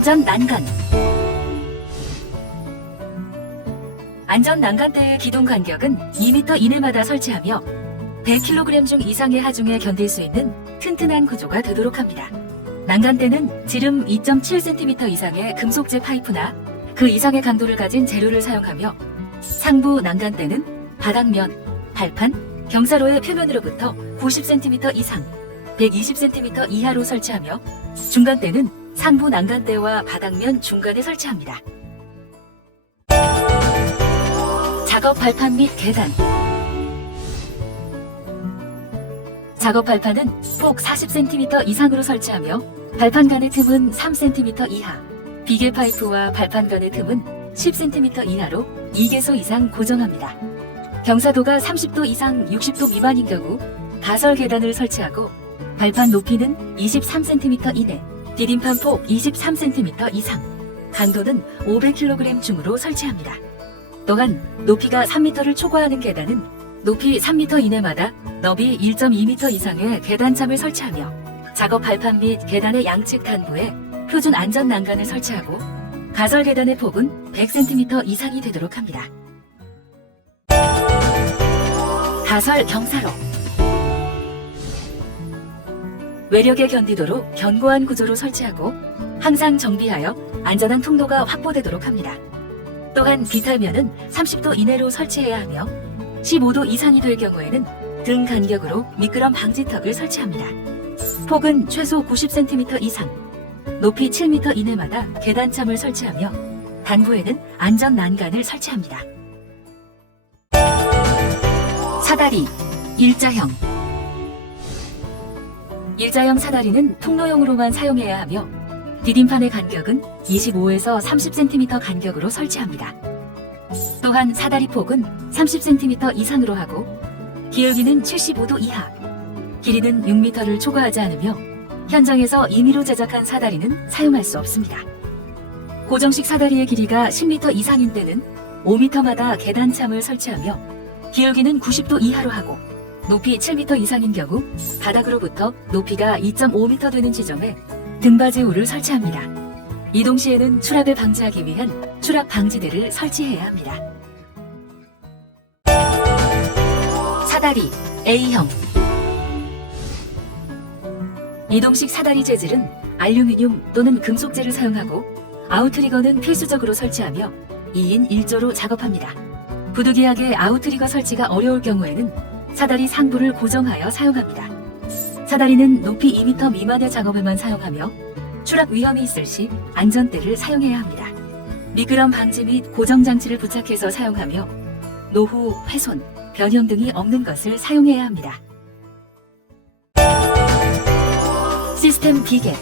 안전 난간. 안전 난간대의 기동 간격은 2m 이내마다 설치하며 100kg 중 이상의 하중에 견딜 수 있는 튼튼한 구조가 되도록 합니다. 난간대는 지름 2.7cm 이상의 금속재 파이프나 그 이상의 강도를 가진 재료를 사용하며 상부 난간대는 바닥면, 발판, 경사로의 표면으로부터 90cm 이상, 120cm 이하로 설치하며 중간대는 상부 난간대와 바닥면 중간에 설치합니다. 작업 발판 및 계단. 작업 발판은 폭 40cm 이상으로 설치하며 발판 간의 틈은 3cm 이하, 비계 파이프와 발판 간의 틈은 10cm 이하로 2개소 이상 고정합니다. 경사도가 30도 이상 60도 미만인 경우 가설 계단을 설치하고 발판 높이는 23cm 이내, 디딤판 폭 23cm 이상, 강도는 500kg 중으로 설치합니다. 또한 높이가 3m를 초과하는 계단은 높이 3m 이내마다 너비 1.2m 이상의 계단참을 설치하며 작업 발판 및 계단의 양측 단부에 표준 안전 난간을 설치하고 가설 계단의 폭은 100cm 이상이 되도록 합니다. 가설 경사로. 외력에 견디도록 견고한 구조로 설치하고 항상 정비하여 안전한 통로가 확보되도록 합니다. 또한 비탈면은 30도 이내로 설치해야 하며 15도 이상이 될 경우에는 등 간격으로 미끄럼 방지턱을 설치합니다. 폭은 최소 90cm 이상, 높이 7m 이내마다 계단참을 설치하며 단부에는 안전 난간을 설치합니다. 사다리, 일자형. 일자형 사다리는 통로용으로만 사용해야 하며 디딤판의 간격은 25에서 30cm 간격으로 설치합니다. 또한 사다리 폭은 30cm 이상으로 하고 기울기는 75도 이하, 길이는 6m를 초과하지 않으며 현장에서 임의로 제작한 사다리는 사용할 수 없습니다. 고정식 사다리의 길이가 10m 이상인 때는 5m마다 계단참을 설치하며 기울기는 90도 이하로 하고 높이 7m 이상인 경우 바닥으로부터 높이가 2.5m 되는 지점에 등받이울을 설치합니다. 이동 시에는 추락을 방지하기 위한 추락 방지대를 설치해야 합니다. 사다리, A형. 이동식 사다리 재질은 알루미늄 또는 금속재를 사용하고 아웃트리거는 필수적으로 설치하며 2인 1조로 작업합니다. 부득이하게 아웃트리거 설치가 어려울 경우에는 사다리 상부를 고정하여 사용합니다. 사다리는 높이 2m 미만의 작업에만 사용하며 추락 위험이 있을 시 안전대를 사용해야 합니다. 미끄럼 방지 및 고정 장치를 부착해서 사용하며 노후, 훼손, 변형 등이 없는 것을 사용해야 합니다. 시스템 비계.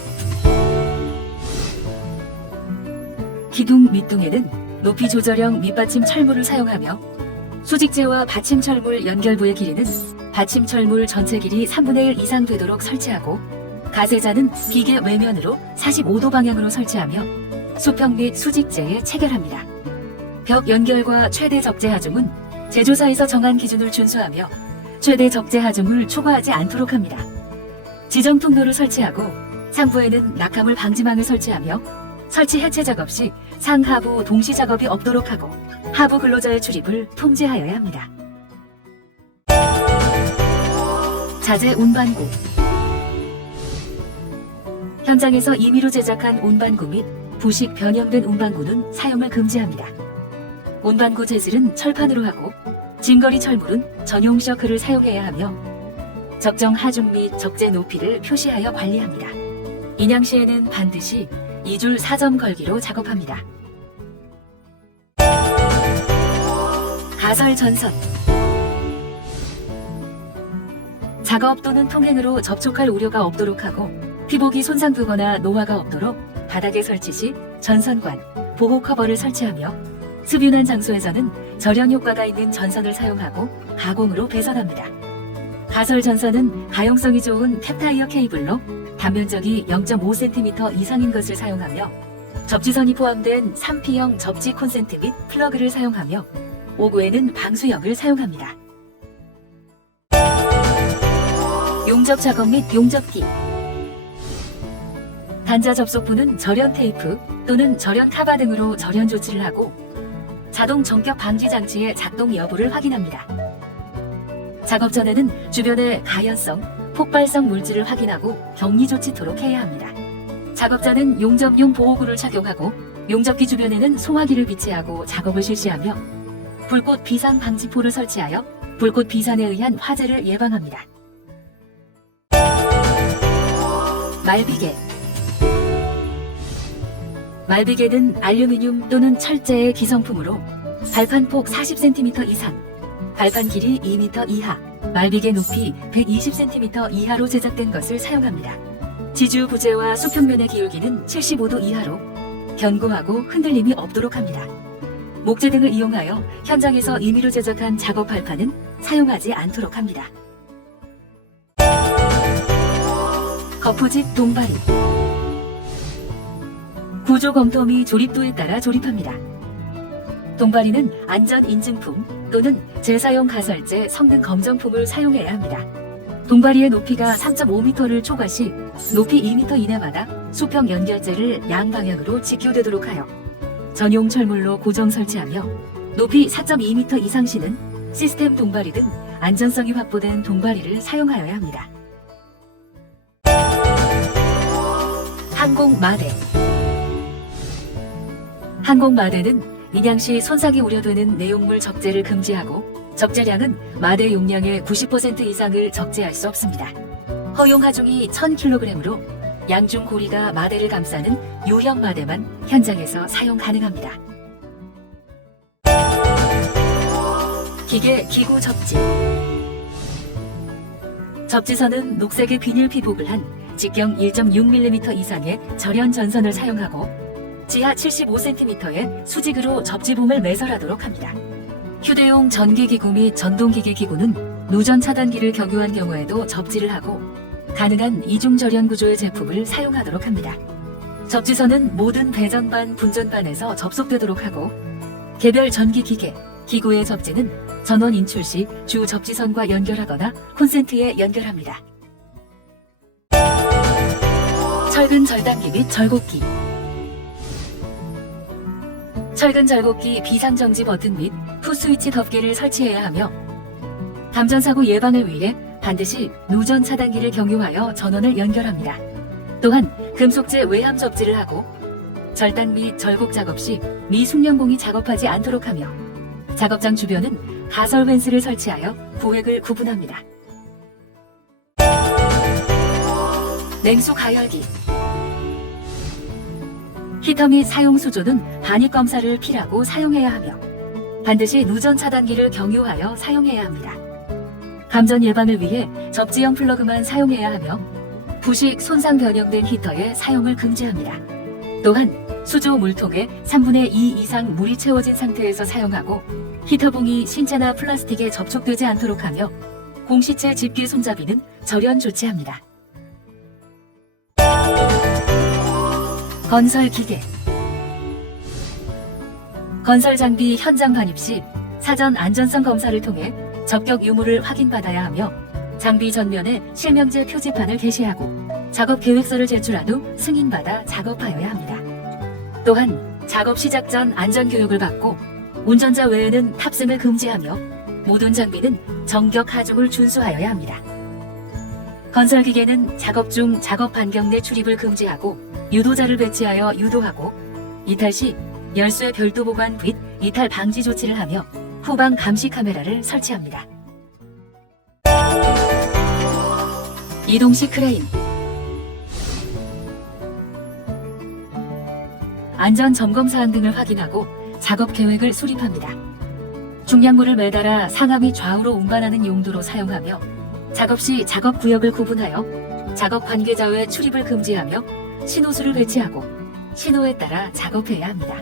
기둥 밑둥에는 높이 조절형 밑받침 철물을 사용하며 수직재와 받침 철물 연결부의 길이는 받침 철물 전체 길이 3분의 1 이상 되도록 설치하고 가세자는 비계 외면으로 45도 방향으로 설치하며 수평 및 수직재에 체결합니다. 벽 연결과 최대 적재 하중은 제조사에서 정한 기준을 준수하며 최대 적재 하중을 초과하지 않도록 합니다. 지정 통로를 설치하고 상부에는 낙하물 방지망을 설치하며 설치 해체 작업 시 상하부 동시 작업이 없도록 하고 하부 근로자의 출입을 통제하여야 합니다. 자재 운반구. 현장에서 임의로 제작한 운반구 및 부식 변형된 운반구는 사용을 금지합니다. 운반구 재질은 철판으로 하고 진거리 철물은 전용 셔크를 사용해야 하며 적정 하중 및 적재 높이를 표시하여 관리합니다. 인양 시에는 반드시 2줄 4점 걸기로 작업합니다. 가설 전선. 작업 또는 통행으로 접촉할 우려가 없도록 하고 피복이 손상되거나 노화가 없도록 바닥에 설치 시 전선관, 보호 커버를 설치하며 습윤한 장소에서는 절연 효과가 있는 전선을 사용하고 가공으로 배선합니다. 가설 전선은 가용성이 좋은 캡타이어 케이블로 단면적이 0.5cm 이상인 것을 사용하며 접지선이 포함된 3P형 접지 콘센트 및 플러그를 사용하며 오구에는 방수역을 사용합니다. 용접 작업 및 용접기. 단자 접속부는 절연 테이프 또는 절연 카바 등으로 절연 조치를 하고 자동 전격 방지 장치의 작동 여부를 확인합니다. 작업 전에는 주변의 가연성, 폭발성 물질을 확인하고 격리 조치토록 해야 합니다. 작업자는 용접용 보호구를 착용하고 용접기 주변에는 소화기를 비치하고 작업을 실시하며 불꽃 비산 방지포를 설치하여 불꽃 비산에 의한 화재를 예방합니다. 말비계. 말비계는 알루미늄 또는 철제의 기성품으로 발판 폭 40cm 이상, 발판 길이 2m 이하, 말비계 높이 120cm 이하로 제작된 것을 사용합니다. 지주 부재와 수평면의 기울기는 75도 이하로 견고하고 흔들림이 없도록 합니다. 목재 등을 이용하여 현장에서 임의로 제작한 작업 발판은 사용하지 않도록 합니다. 거푸집 동바리. 구조 검토 및 조립도에 따라 조립합니다. 동바리는 안전 인증품 또는 재사용 가설제 성능 검정품을 사용해야 합니다. 동바리의 높이가 3.5m를 초과 시 높이 2m 이내마다 수평 연결재를 양방향으로 직교되도록 하여 전용 철물로 고정 설치하며 높이 4.2m 이상 시는 시스템 동바리 등 안전성이 확보된 동바리를 사용하여야 합니다. 항공마대. 항공마대는 인양 시 손상이 우려되는 내용물 적재를 금지하고 적재량은 마대 용량의 90% 이상을 적재할 수 없습니다. 허용 하중이 1000kg으로 양중 고리가 마대를 감싸는 유형 마대만 현장에서 사용 가능합니다. 기계 기구 접지. 접지선은 녹색의 비닐 피복을 한 직경 1.6mm 이상의 절연 전선을 사용하고 지하 75cm의 수직으로 접지봉을 매설하도록 합니다. 휴대용 전기기구 및 전동기계 기구는 누전 차단기를 경유한 경우에도 접지를 하고 가능한 이중 절연 구조의 제품을 사용하도록 합니다. 접지선은 모든 배전반, 분전반에서 접속되도록 하고 개별 전기기계, 기구의 접지는 전원 인출 시 주 접지선과 연결하거나 콘센트에 연결합니다. 철근 절단기 및 절곡기. 철근 절곡기 비상정지 버튼 및 풋스위치 덮개를 설치해야 하며 감전사고 예방을 위해 반드시 누전 차단기를 경유하여 전원을 연결합니다. 또한 금속재 외함 접지를 하고 절단 및 절곡 작업 시 미숙련공이 작업하지 않도록 하며 작업장 주변은 가설 펜스를 설치하여 부획을 구분합니다. 냉수 가열기. 히터 및 사용 수조는 반입 검사를 필하고 사용해야 하며 반드시 누전 차단기를 경유하여 사용해야 합니다. 감전 예방을 위해 접지형 플러그만 사용해야 하며 부식 손상 변형된 히터의 사용을 금지합니다. 또한 수조 물통에 3분의 2 이상 물이 채워진 상태에서 사용하고 히터봉이 신체나 플라스틱에 접촉되지 않도록 하며 공시체 집게 손잡이는 절연 조치합니다. 건설 기계. 건설 장비 현장 반입 시 사전 안전성 검사를 통해 적격 유무를 확인받아야 하며 장비 전면에 실명제 표지판을 게시하고 작업 계획서를 제출한 후 승인받아 작업하여야 합니다. 또한 작업 시작 전 안전교육을 받고 운전자 외에는 탑승을 금지하며 모든 장비는 정격 하중을 준수하여야 합니다. 건설 기계는 작업 중 작업 반경 내 출입을 금지하고 유도자를 배치하여 유도하고 이탈 시 열쇠 별도 보관 및 이탈 방지 조치를 하며 후방 감시 카메라를 설치합니다. 이동식 크레인. 안전 점검 사항 등을 확인하고 작업 계획을 수립합니다. 중량물을 매달아 상하 및 좌우로 운반하는 용도로 사용하며 작업 시 작업 구역을 구분하여 작업 관계자 외 출입을 금지하며 신호수를 배치하고 신호에 따라 작업해야 합니다.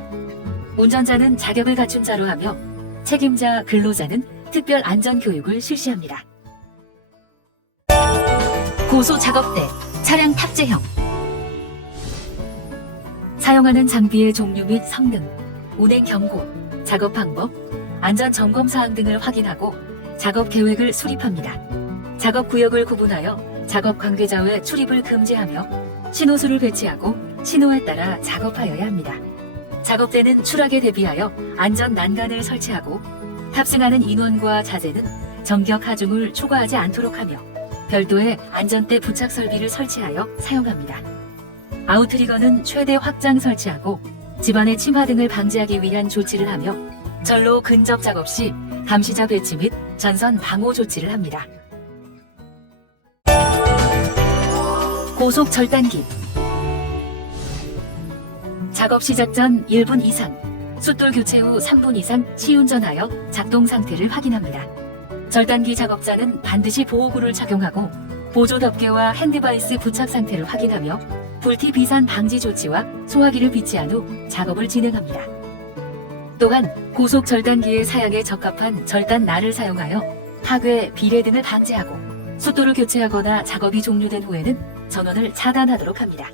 운전자는 자격을 갖춘 자로 하며 책임자, 근로자는 특별 안전 교육을 실시합니다. 고소 작업대, 차량 탑재형. 사용하는 장비의 종류 및 성능, 운행 경고, 작업 방법, 안전 점검 사항 등을 확인하고 작업 계획을 수립합니다. 작업 구역을 구분하여 작업 관계자 외 출입을 금지하며 신호수를 배치하고 신호에 따라 작업하여야 합니다. 작업대는 추락에 대비하여 안전 난간을 설치하고 탑승하는 인원과 자재는 정격 하중을 초과하지 않도록 하며 별도의 안전대 부착 설비를 설치하여 사용합니다. 아웃트리거는 최대 확장 설치하고 집안의 침하 등을 방지하기 위한 조치를 하며 전로 근접 작업 시 감시자 배치 및 전선 방호 조치를 합니다. 고속 절단기. 작업 시작 전 1분 이상, 숫돌 교체 후 3분 이상 시운전하여 작동 상태를 확인합니다. 절단기 작업자는 반드시 보호구를 착용하고 보조 덮개와 핸드바이스 부착 상태를 확인하며 불티 비산 방지 조치와 소화기를 비치한 후 작업을 진행합니다. 또한 고속 절단기의 사양에 적합한 절단 날을 사용하여 파괴, 비례 등을 방지하고 숫돌을 교체하거나 작업이 종료된 후에는 전원을 차단하도록 합니다.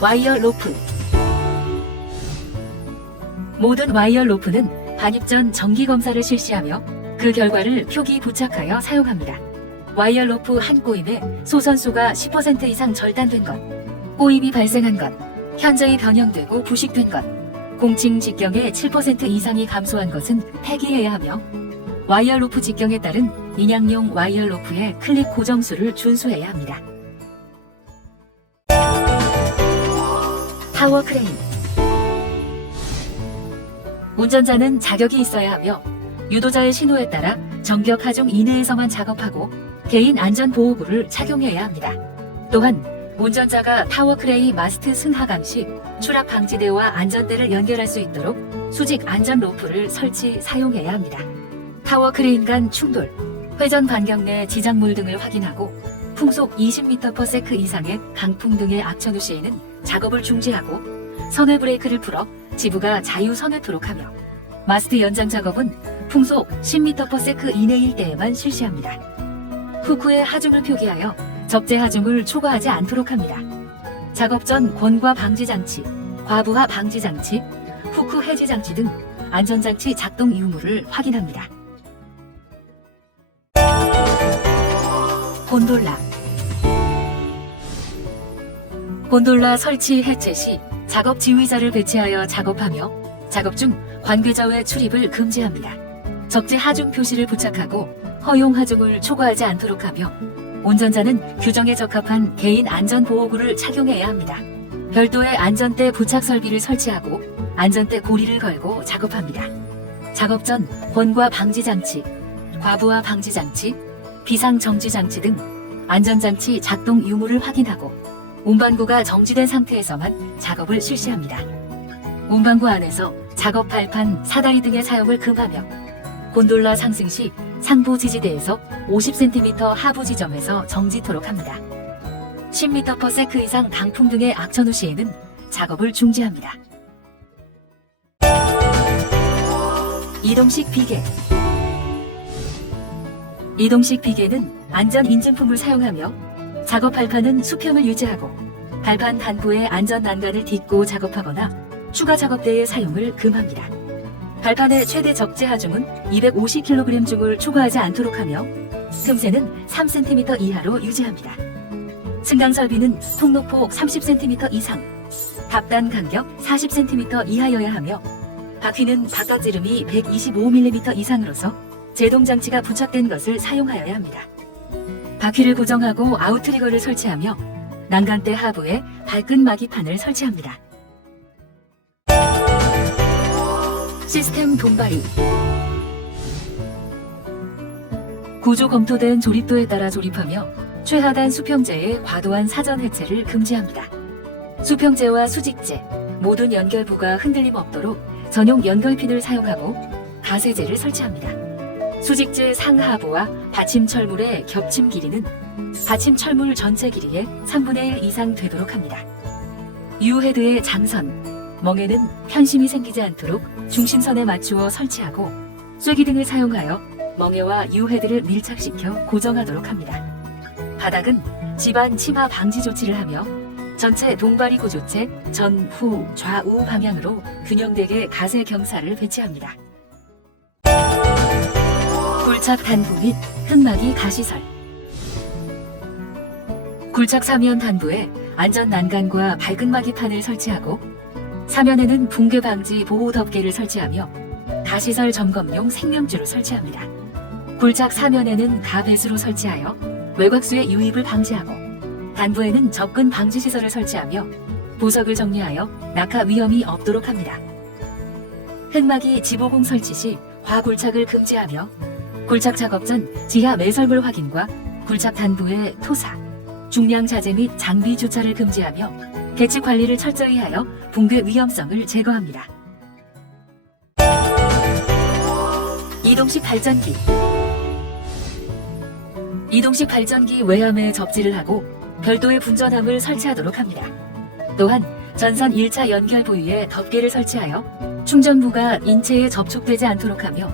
와이어 로프. 모든 와이어 로프는 반입 전 정기 검사를 실시하며 그 결과를 표기 부착하여 사용합니다. 와이어 로프 한 꼬임에 소선수가 10% 이상 절단된 것, 꼬임이 발생한 것, 현저히 변형되고 부식된 것, 공칭 직경의 7% 이상이 감소한 것은 폐기해야 하며 와이어 로프 직경에 따른 인양용 와이어 로프의 클립 고정수를 준수해야 합니다. 타워 크레인. 운전자는 자격이 있어야 하며 유도자의 신호에 따라 정격 하중 이내에서만 작업하고 개인 안전보호구를 착용해야 합니다. 또한 운전자가 타워 크레인 마스트 승하강 시 추락 방지대와 안전대를 연결할 수 있도록 수직 안전 로프를 설치 사용해야 합니다. 타워 크레인 간 충돌, 회전 반경 내 지작물 등을 확인하고 풍속 20m/s 이상의 강풍 등의 악천후 시에는 작업을 중지하고 선회 브레이크를 풀어 지부가 자유 선회토록 하며 마스트 연장 작업은 풍속 10m/s 이내일 때에만 실시합니다. 후크의 하중을 표기하여 적재 하중을 초과하지 않도록 합니다. 작업 전 권과 방지 장치, 과부하 방지 장치, 후크 해지 장치 등 안전장치 작동 유무를 확인합니다. 곤돌라. 곤돌라 설치 해체 시 작업 지휘자를 배치하여 작업하며 작업 중 관계자 외 출입을 금지합니다. 적재 하중 표시를 부착하고 허용 하중을 초과하지 않도록 하며 운전자는 규정에 적합한 개인 안전보호구를 착용해야 합니다. 별도의 안전대 부착 설비를 설치하고 안전대 고리를 걸고 작업합니다. 작업 전 권과 방지 장치, 과부하 방지 장치, 비상 정지 장치 등 안전장치 작동 유무를 확인하고 운반구가 정지된 상태에서만 작업을 실시합니다. 운반구 안에서 작업 발판, 사다리 등의 사용을 금하며 곤돌라 상승 시 상부 지지대에서 50cm 하부 지점에서 정지토록 합니다. 10m/s 이상 강풍 등의 악천후 시에는 작업을 중지합니다. 이동식 비계. 이동식 비계는 안전 인증품을 사용하며 작업 발판은 수평을 유지하고 발판 단부에 안전 난간을 딛고 작업하거나 추가 작업대의 사용을 금합니다. 발판의 최대 적재 하중은 250kg 중을 초과하지 않도록 하며 틈새는 3cm 이하로 유지합니다. 승강 설비는 통로폭 30cm 이상, 답단 간격 40cm 이하여야 하며 바퀴는 바깥지름이 125mm 이상으로서 제동장치가 부착된 것을 사용하여야 합니다. 바퀴를 고정하고 아웃트리거를 설치하며 난간대 하부에 발끈 마기판을 설치합니다. 시스템 돈발이. 구조 검토된 조립도에 따라 조립하며 최하단 수평재의 과도한 사전 해체를 금지합니다. 수평재와 수직재, 모든 연결부가 흔들림 없도록 전용 연결핀을 사용하고 가세재를 설치합니다. 수직재 상하부와 받침 철물의 겹침 길이는 받침 철물 전체 길이의 3분의 1 이상 되도록 합니다. U헤드의 장선, 멍에는 편심이 생기지 않도록 중심선에 맞추어 설치하고 쐐기 등을 사용하여 멍에와 U헤드를 밀착시켜 고정하도록 합니다. 바닥은 집안 침하 방지 조치를 하며 전체 동바리 구조체 전, 후, 좌우 방향으로 균형되게 가세 경사를 배치합니다. 굴착 단부 및 흙막이 가시설. 굴착 사면 단부에 안전 난간과 밝은 마기판을 설치하고 사면에는 붕괴 방지 보호 덮개를 설치하며 가시설 점검용 생명줄을 설치합니다. 굴착 사면에는 가배수로 설치하여 외곽수의 유입을 방지하고 단부에는 접근 방지 시설을 설치하며 보석을 정리하여 낙하 위험이 없도록 합니다. 흙막이 지보공 설치 시 화굴착을 금지하며 굴착 작업 전 지하 매설물 확인과 굴착 단부의 토사, 중량 자재 및 장비 주차를 금지하며 계측 관리를 철저히 하여 붕괴 위험성을 제거합니다. 이동식 발전기. 이동식 발전기 외함에 접지를 하고 별도의 분전함을 설치하도록 합니다. 또한 전선 1차 연결 부위에 덮개를 설치하여 충전부가 인체에 접촉되지 않도록 하며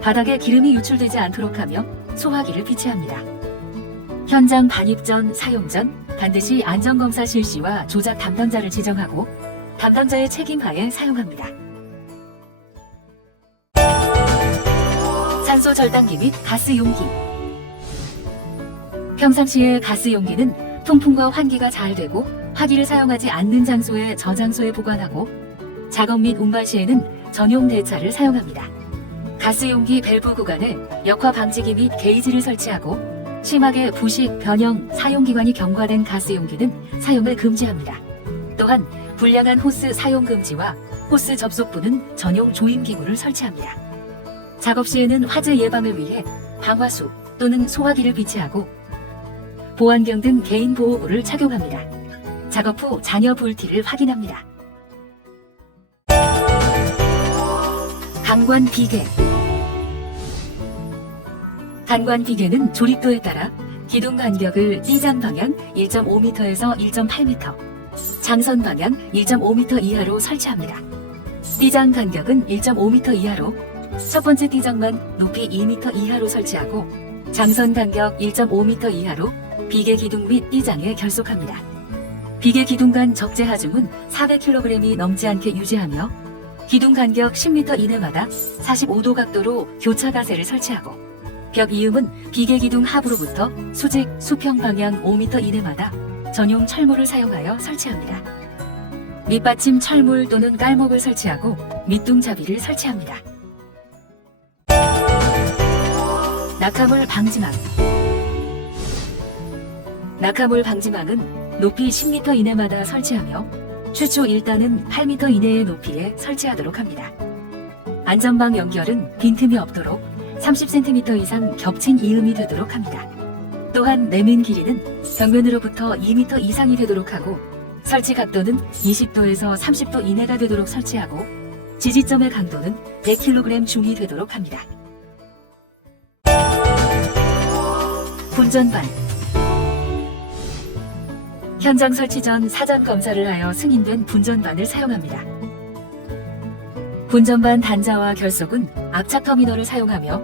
바닥에 기름이 유출되지 않도록 하며 소화기를 비치합니다. 현장 반입 전, 사용 전 반드시 안전검사 실시와 조작 담당자를 지정하고 담당자의 책임하에 사용합니다. 산소 절단기 및 가스 용기. 평상시에 가스 용기는 통풍과 환기가 잘 되고 화기를 사용하지 않는 장소에 저장소에 보관하고 작업 및 운반 시에는 전용 대차를 사용합니다. 가스 용기 밸브 구간에 역화 방지기 및 게이지를 설치하고 심하게 부식, 변형, 사용기간이 경과된 가스 용기는 사용을 금지합니다. 또한 불량한 호스 사용 금지와 호스 접속부는 전용 조임기구를 설치합니다. 작업 시에는 화재 예방을 위해 방화수 또는 소화기를 비치하고 보안경 등 개인 보호구를 착용합니다. 작업 후 잔여 불티를 확인합니다. 간관 비계. 간관 비계는 조립도에 따라 기둥 간격을 띠장 방향 1.5m에서 1.8m, 장선 방향 1.5m 이하로 설치합니다. 띠장 간격은 1.5m 이하로 첫 번째 띠장만 높이 2m 이하로 설치하고 장선 간격 1.5m 이하로 비계 기둥 및 띠장에 결속합니다. 비계 기둥 간 적재 하중은 400kg이 넘지 않게 유지하며 기둥 간격 10m 이내마다 45도 각도로 교차 가세를 설치하고 벽 이음은 비계 기둥 하부로부터 수직, 수평 방향 5m 이내마다 전용 철물을 사용하여 설치합니다. 밑받침 철물 또는 깔목을 설치하고 밑둥잡이를 설치합니다. 낙하물 방지망. 낙하물 방지망은 높이 10m 이내마다 설치하며 최초 1단은 8m 이내의 높이에 설치하도록 합니다. 안전망 연결은 빈틈이 없도록 30cm 이상 겹친 이음이 되도록 합니다. 또한 내면 길이는 벽면으로부터 2m 이상이 되도록 하고 설치 각도는 20도에서 30도 이내가 되도록 설치하고 지지점의 강도는 100kg 중이 되도록 합니다. 분전반. 현장 설치 전 사전 검사를 하여 승인된 분전반을 사용합니다. 분전반 단자와 결속은 압착 터미널을 사용하며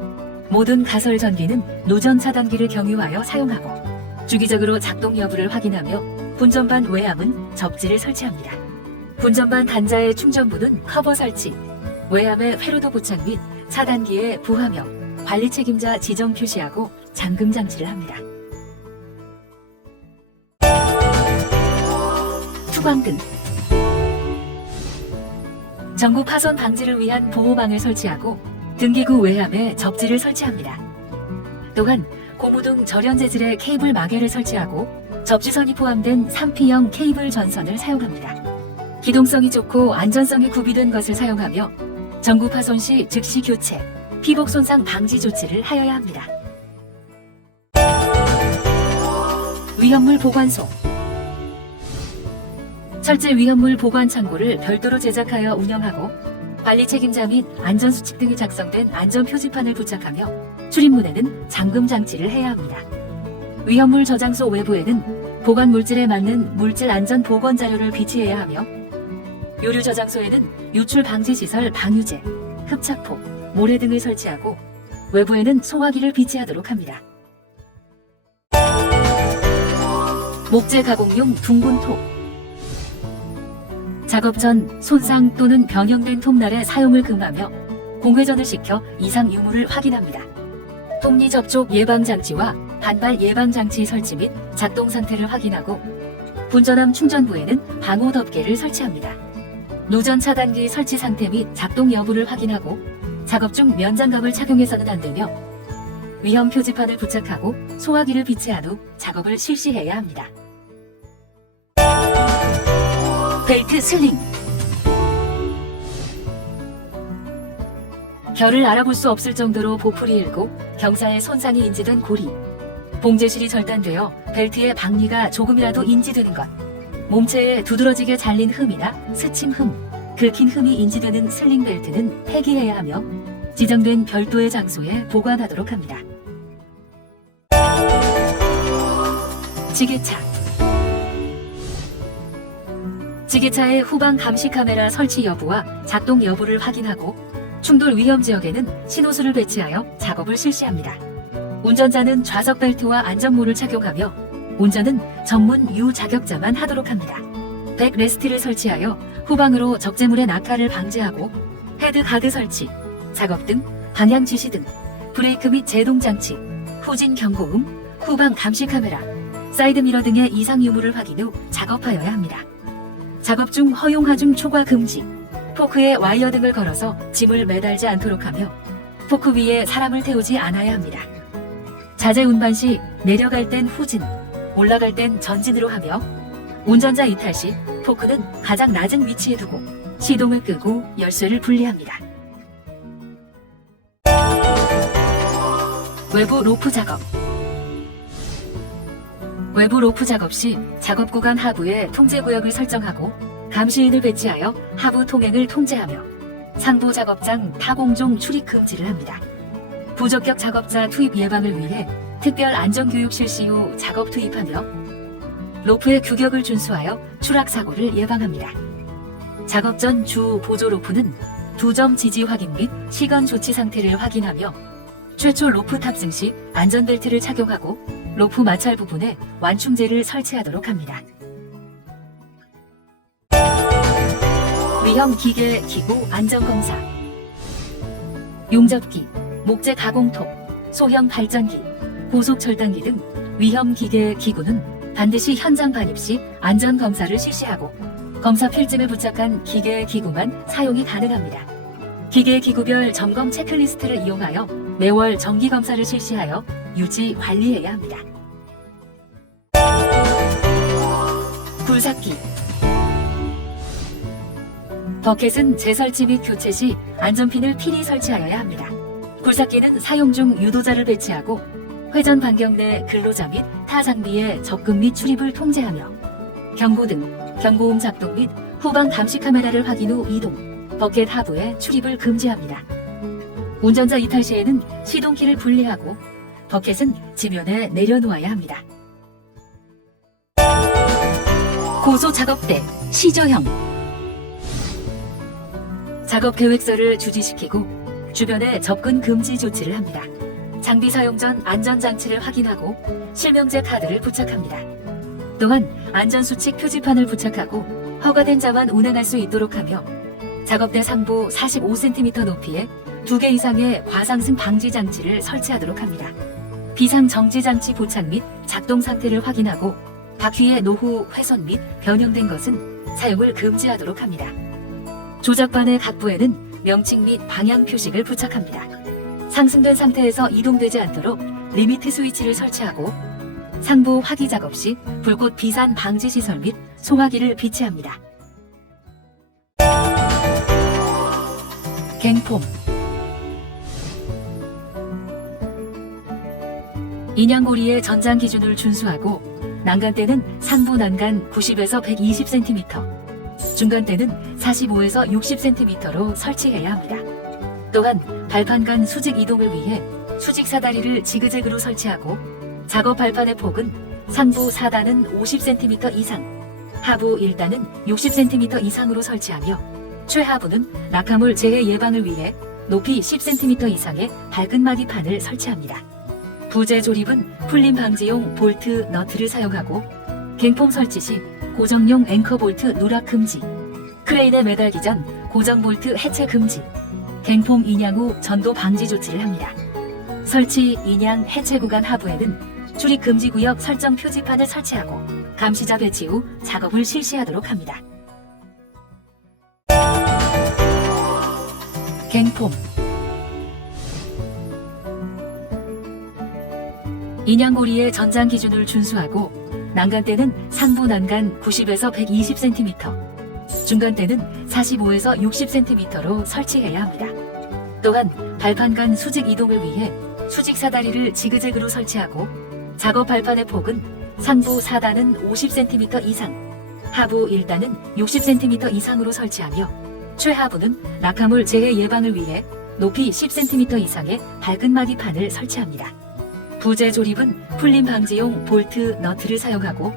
모든 가설 전기는 노전 차단기를 경유하여 사용하고 주기적으로 작동 여부를 확인하며 분전반 외함은 접지를 설치합니다. 분전반 단자의 충전부는 커버 설치, 외함의 회로도 부착 및 차단기의 부하명, 관리 책임자 지정 표시하고 잠금 장치를 합니다. 투광등. 전구 파손 방지를 위한 보호망을 설치하고 등기구 외함에 접지를 설치합니다. 또한 고무등 절연 재질의 케이블 마개를 설치하고 접지선이 포함된 3P형 케이블 전선을 사용합니다. 기동성이 좋고 안전성이 구비된 것을 사용하며 전구 파손 시 즉시 교체, 피복 손상 방지 조치를 하여야 합니다. 위험물 보관소. 철제 위험물 보관 창고를 별도로 제작하여 운영하고 관리 책임자 및 안전수칙 등이 작성된 안전표지판을 부착하며 출입문에는 잠금 장치를 해야 합니다. 위험물 저장소 외부에는 보관 물질에 맞는 물질 안전 보건 자료를 비치해야 하며 요류 저장소에는 유출 방지 시설 방유제, 흡착포, 모래 등을 설치하고 외부에는 소화기를 비치하도록 합니다. 목재 가공용 둥근 톱. 작업 전 손상 또는 변형된 톱날의 사용을 금하며 공회전을 시켜 이상 유무를 확인합니다. 톱니 접촉 예방 장치와 반발 예방 장치 설치 및 작동 상태를 확인하고 분전함 충전부에는 방호 덮개를 설치합니다. 노전 차단기 설치 상태 및 작동 여부를 확인하고 작업 중 면장갑을 착용해서는 안 되며 위험 표지판을 부착하고 소화기를 비치한 후 작업을 실시해야 합니다. 벨트 슬링. 결을 알아볼 수 없을 정도로 보풀이 일고 경사에 손상이 인지된 고리, 봉제실이 절단되어 벨트의 박리가 조금이라도 인지되는 것, 몸체에 두드러지게 잘린 흠이나 스침 흠, 긁힌 흠이 인지되는 슬링 벨트는 폐기해야 하며 지정된 별도의 장소에 보관하도록 합니다. 지게차. 지게차의 후방 감시 카메라 설치 여부와 작동 여부를 확인하고 충돌 위험 지역에는 신호수를 배치하여 작업을 실시합니다. 운전자는 좌석 벨트와 안전모를 착용하며 운전은 전문 유자격자만 하도록 합니다. 백 레스트를 설치하여 후방으로 적재물의 낙하를 방지하고 헤드 가드 설치, 작업 등 방향 지시 등 브레이크 및 제동 장치, 후진 경고음, 후방 감시 카메라, 사이드 미러 등의 이상 유무를 확인 후 작업하여야 합니다. 작업 중 허용 하중 초과 금지, 포크에 와이어 등을 걸어서 짐을 매달지 않도록 하며 포크 위에 사람을 태우지 않아야 합니다. 자재 운반 시 내려갈 땐 후진, 올라갈 땐 전진으로 하며 운전자 이탈 시 포크는 가장 낮은 위치에 두고 시동을 끄고 열쇠를 분리합니다. 외부 로프 작업. 외부 로프 작업 시 작업 구간 하부에 통제 구역을 설정하고 감시인을 배치하여 하부 통행을 통제하며 상부 작업장 타공종 출입 금지를 합니다. 부적격 작업자 투입 예방을 위해 특별 안전교육 실시 후 작업 투입하며 로프의 규격을 준수하여 추락 사고를 예방합니다. 작업 전 주 보조 로프는 2점 지지 확인 및 시건 조치 상태를 확인하며 최초 로프 탑승 시 안전벨트를 착용하고 로프 마찰 부분에 완충제를 설치하도록 합니다. 위험 기계 기구 안전검사. 용접기, 목재 가공톱, 소형 발전기, 고속 절단기 등 위험 기계 기구는 반드시 현장 반입 시 안전검사를 실시하고 검사 필증을 부착한 기계 기구만 사용이 가능합니다. 기계 기구별 점검 체크리스트를 이용하여 매월 정기 검사를 실시하여 유지 관리해야 합니다. 굴삭기. 버켓은 재설치 및 교체 시 안전핀을 필히 설치하여야 합니다. 굴삭기는 사용 중 유도자를 배치하고 회전 반경 내 근로자 및 타 장비의 접근 및 출입을 통제하며 경고등, 경고음 작동 및 후방 감시 카메라를 확인 후 이동, 버켓 하부에 출입을 금지합니다. 운전자 이탈 시에는 시동키를 분리하고 버켓은 지면에 내려놓아야 합니다. 고소 작업대, 시저형. 작업 계획서를 주지시키고 주변에 접근 금지 조치를 합니다. 장비 사용 전 안전장치를 확인하고 실명제 카드를 부착합니다. 또한 안전수칙 표지판을 부착하고 허가된 자만 운행할 수 있도록 하며 작업대 상부 45cm 높이에 2개 이상의 과상승 방지 장치를 설치하도록 합니다. 비상 정지 장치 부착 및 작동 상태를 확인하고 바퀴의 노후 훼손 및 변형된 것은 사용을 금지하도록 합니다. 조작반의 각 부에는 명칭 및 방향 표식을 부착합니다. 상승된 상태에서 이동되지 않도록 리미트 스위치를 설치하고 상부 화기 작업 시 불꽃 비산 방지 시설 및 소화기를 비치합니다. 갱폼. 인양고리의 전장 기준을 준수하고 난간대는 상부 난간 90에서 120cm, 중간대는 45에서 60cm로 설치해야 합니다. 또한 발판 간 수직 이동을 위해 수직 사다리를 지그재그로 설치하고 작업 발판의 폭은 상부 4단은 50cm 이상, 하부 1단은 60cm 이상으로 설치하며 최하부는 낙하물 재해 예방을 위해 높이 10cm 이상의 밝은 마디판을 설치합니다. 부재 조립은 풀림 방지용 볼트, 너트를 사용하고 갱폼 설치 시 고정용 앵커 볼트 누락 금지, 크레인에 매달기 전 고정 볼트 해체 금지, 갱폼 인양 후 전도 방지 조치를 합니다. 설치, 인양, 해체 구간 하부에는 출입 금지 구역 설정 표지판을 설치하고 감시자 배치 후 작업을 실시하도록 합니다. 갱폼 인양고리의 전장 기준을 준수하고 난간대는 상부 난간 90에서 120cm, 중간대는 45에서 60cm로 설치해야 합니다. 또한 발판 간 수직 이동을 위해 수직 사다리를 지그재그로 설치하고 작업 발판의 폭은 상부 4단은 50cm 이상, 하부 1단은 60cm 이상으로 설치하며 최하부는 낙하물 재해 예방을 위해 높이 10cm 이상의 밝은 마디판을 설치합니다. 부재 조립은 풀림 방지용 볼트, 너트를 사용하고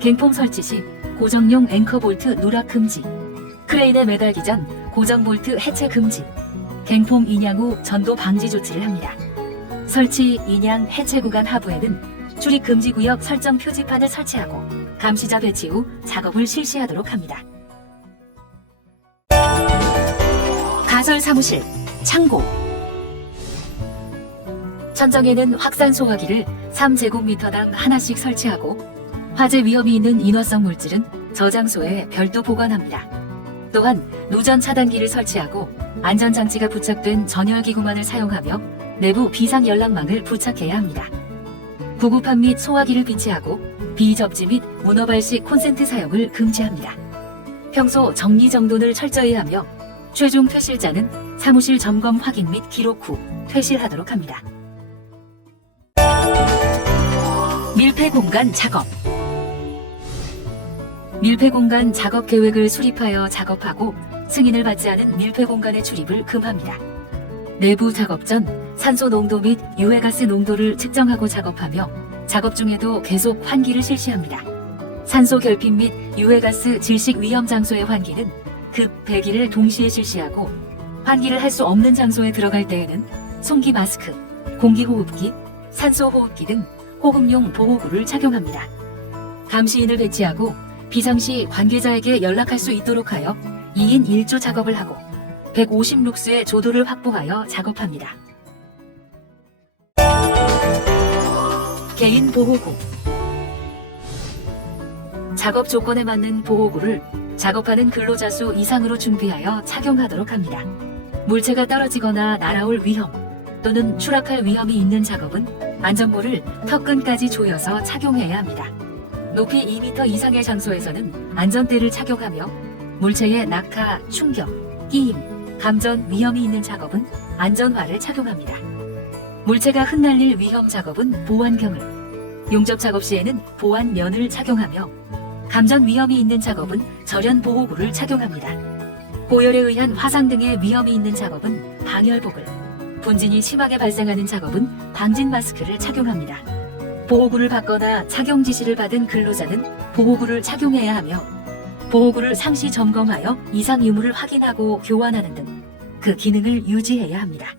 갱폼 설치 시 고정용 앵커 볼트 누락 금지, 크레인에 매달기 전 고정 볼트 해체 금지, 갱폼 인양 후 전도 방지 조치를 합니다. 설치, 인양, 해체 구간 하부에는 출입 금지 구역 설정 표지판을 설치하고 감시자 배치 후 작업을 실시하도록 합니다. 가설 사무실, 창고 천정에는 확산 소화기를 3제곱미터당 하나씩 설치하고 화재 위험이 있는 인화성 물질은 저장소에 별도 보관합니다. 또한 누전 차단기를 설치하고 안전장치가 부착된 전열기구만을 사용하며 내부 비상 연락망을 부착해야 합니다. 구급판 및 소화기를 비치하고 비접지 및 문어발식 콘센트 사용을 금지합니다. 평소 정리정돈을 철저히 하며 최종 퇴실자는 사무실 점검 확인 및 기록 후 퇴실하도록 합니다. 밀폐 공간 작업 밀폐 공간 작업 계획을 수립하여 작업하고 승인을 받지 않은 밀폐 공간의 출입을 금합니다. 내부 작업 전 산소 농도 및 유해가스 농도를 측정하고 작업하며 작업 중에도 계속 환기를 실시합니다. 산소 결핍 및 유해가스 질식 위험 장소의 환기는 급, 배기를 동시에 실시하고 환기를 할 수 없는 장소에 들어갈 때에는 송기 마스크, 공기호흡기, 산소호흡기 등 호흡용 보호구를 착용합니다. 감시인을 배치하고 비상시 관계자에게 연락할 수 있도록 하여 2인 1조 작업을 하고 150룩스의 조도를 확보하여 작업합니다. 개인 보호구 작업 조건에 맞는 보호구를 작업하는 근로자 수 이상으로 준비하여 착용하도록 합니다. 물체가 떨어지거나 날아올 위험 또는 추락할 위험이 있는 작업은 안전모를 턱끈까지 조여서 착용해야 합니다. 높이 2m 이상의 장소에서는 안전대를 착용하며 물체의 낙하, 충격, 끼임, 감전 위험이 있는 작업은 안전화를 착용합니다. 물체가 흩날릴 위험 작업은 보안경을, 용접 작업 시에는 보안면을 착용하며 감전 위험이 있는 작업은 절연 보호구를 착용합니다. 고열에 의한 화상 등의 위험이 있는 작업은 방열복을, 분진이 심하게 발생하는 작업은 방진 마스크를 착용합니다. 보호구를 받거나 착용 지시를 받은 근로자는 보호구를 착용해야 하며 보호구를 상시 점검하여 이상 유무를 확인하고 교환하는 등 그 기능을 유지해야 합니다.